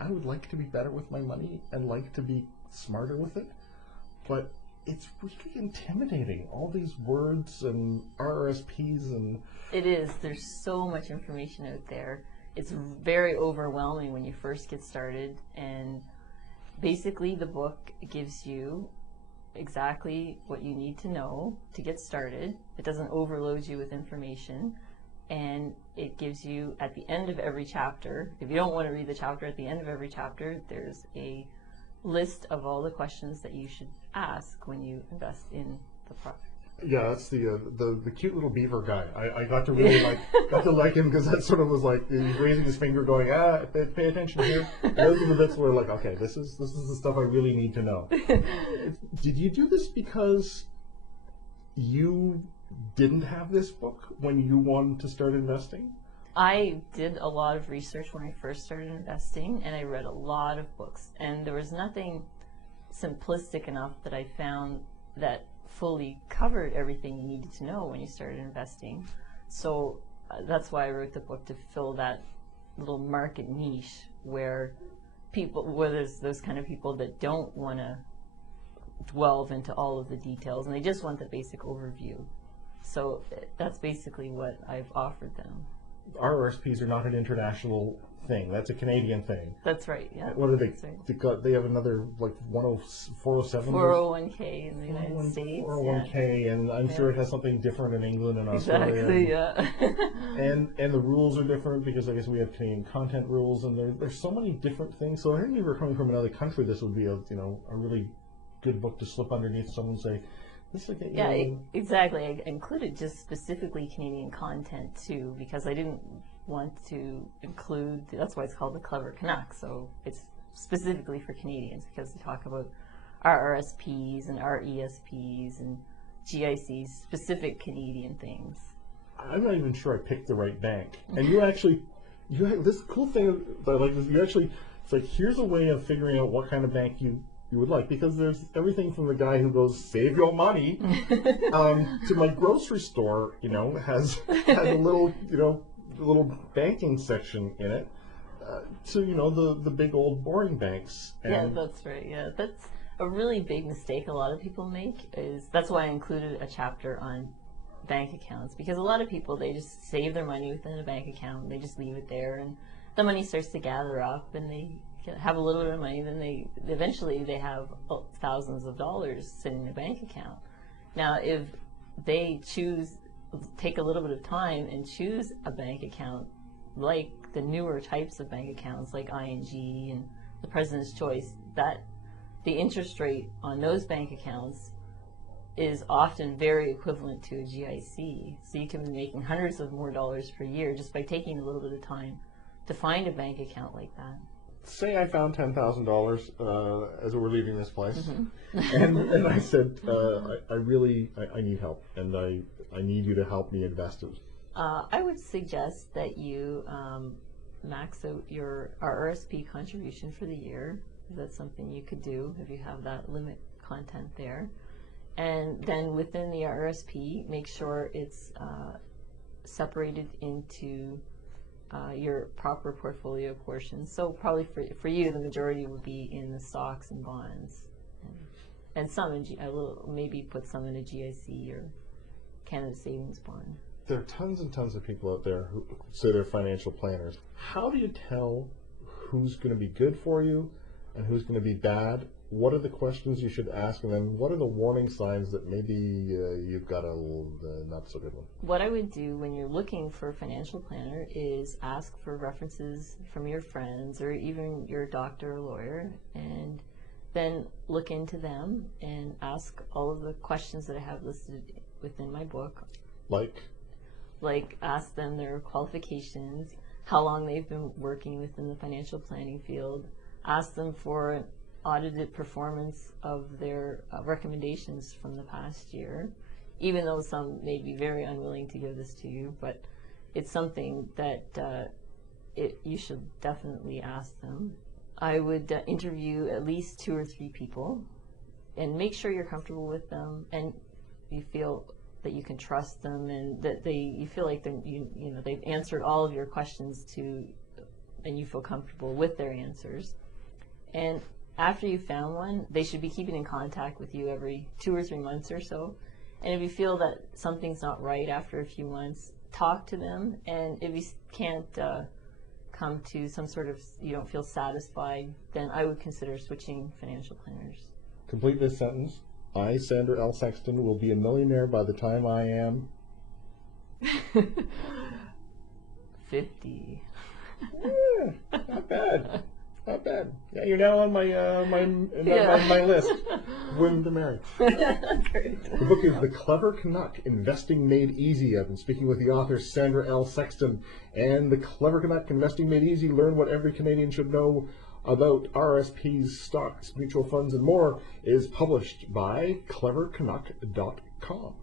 I would like to be better with my money and like to be smarter with it, but it's really intimidating. All these words and RRSPs and... It is. There's so much information out there. It's very overwhelming when you first get started, and basically the book gives you exactly what you need to know to get started. It doesn't overload you with information, and it gives you, at the end of every chapter, if you don't want to read the chapter, at the end of every chapter there's a list of all the questions that you should ask when you invest in the product. Yeah, that's the cute little beaver guy. I got to really like him because that sort of was like he's raising his finger, going, pay attention here. And those are the bits where like, okay, this is the stuff I really need to know. Did you do this because you didn't have this book when you wanted to start investing? I did a lot of research when I first started investing, and I read a lot of books, and there was nothing simplistic enough that I found that fully covered everything you needed to know when you started investing. So that's why I wrote the book, to fill that little market niche where there's those kind of people that don't want to delve into all of the details and they just want the basic overview. So that's basically what I've offered them. RRSPs are not an international thing. That's a Canadian thing. That's right, yeah. What are they? Right. They have another, like, 407? 401k in the United States. 401k, yeah. And I'm sure it has something different in England and Australia. Exactly, yeah. and the rules are different because I guess we have Canadian content rules, and there's so many different things. So I think if you were coming from another country, this would be a really good book to slip underneath someone and say, exactly. I included just specifically Canadian content too, because I didn't want to include, that's why it's called the Clever Canuck, so it's specifically for Canadians, because they talk about RRSPs and RESPs and GICs, specific Canadian things. I'm not even sure I picked the right bank. And this cool thing that I like is it's like, here's a way of figuring out what kind of bank you would like, because there's everything from the guy who goes, save your money, to my grocery store, has a little banking section in it, to the big old boring banks. And yeah, that's right. Yeah, that's a really big mistake a lot of people make. That's why I included a chapter on bank accounts, because a lot of people, they just save their money within a bank account and they just leave it there, and the money starts to gather up and they have a little bit of money, then eventually they have thousands of dollars sitting in a bank account. Now, if they take a little bit of time and choose a bank account like the newer types of bank accounts like ING and the President's Choice, that the interest rate on those bank accounts is often very equivalent to a GIC. So you can be making hundreds of more dollars per year just by taking a little bit of time to find a bank account like that. Say I found $10,000 as we were leaving this place, and I said, I need help, and I need you to help me invest it. I would suggest that you max out your RRSP contribution for the year. That's something you could do if you have that limit content there. And then within the RRSP, make sure it's separated into your proper portfolio portions. So probably for you, the majority would be in the stocks and bonds, and some in I will maybe put some in a GIC or Canada Savings Bond. There are tons and tons of people out there who say they're financial planners. How do you tell who's going to be good for you and who's going to be bad? What are the questions you should ask, and then what are the warning signs that maybe you've got a not so good one? What I would do when you're looking for a financial planner is ask for references from your friends or even your doctor or lawyer, and then look into them and ask all of the questions that I have listed within my book. Like ask them their qualifications, how long they've been working within the financial planning field, ask them for audited performance of their recommendations from the past year, even though some may be very unwilling to give this to you, but it's something that you should definitely ask them. I would interview at least 2 or 3 people and make sure you're comfortable with them and you feel that you can trust them and that you feel like they've answered all of your questions to and you feel comfortable with their answers. And after you found one, they should be keeping in contact with you every 2 or 3 months or so. And if you feel that something's not right after a few months, talk to them. And if you can't come to some sort of, you don't feel satisfied, then I would consider switching financial planners. Complete this sentence. I, Sandra L. Sexton, will be a millionaire by the time I am 50. Yeah, not bad. Not bad. Yeah, you're now on my my list. Women to marry. Great. The book is The Clever Canuck, Investing Made Easy. I've been speaking with the author Sandra L. Sexton. And The Clever Canuck, Investing Made Easy, learn what every Canadian should know about RSPs, stocks, mutual funds, and more, is published by clevercanuck.com.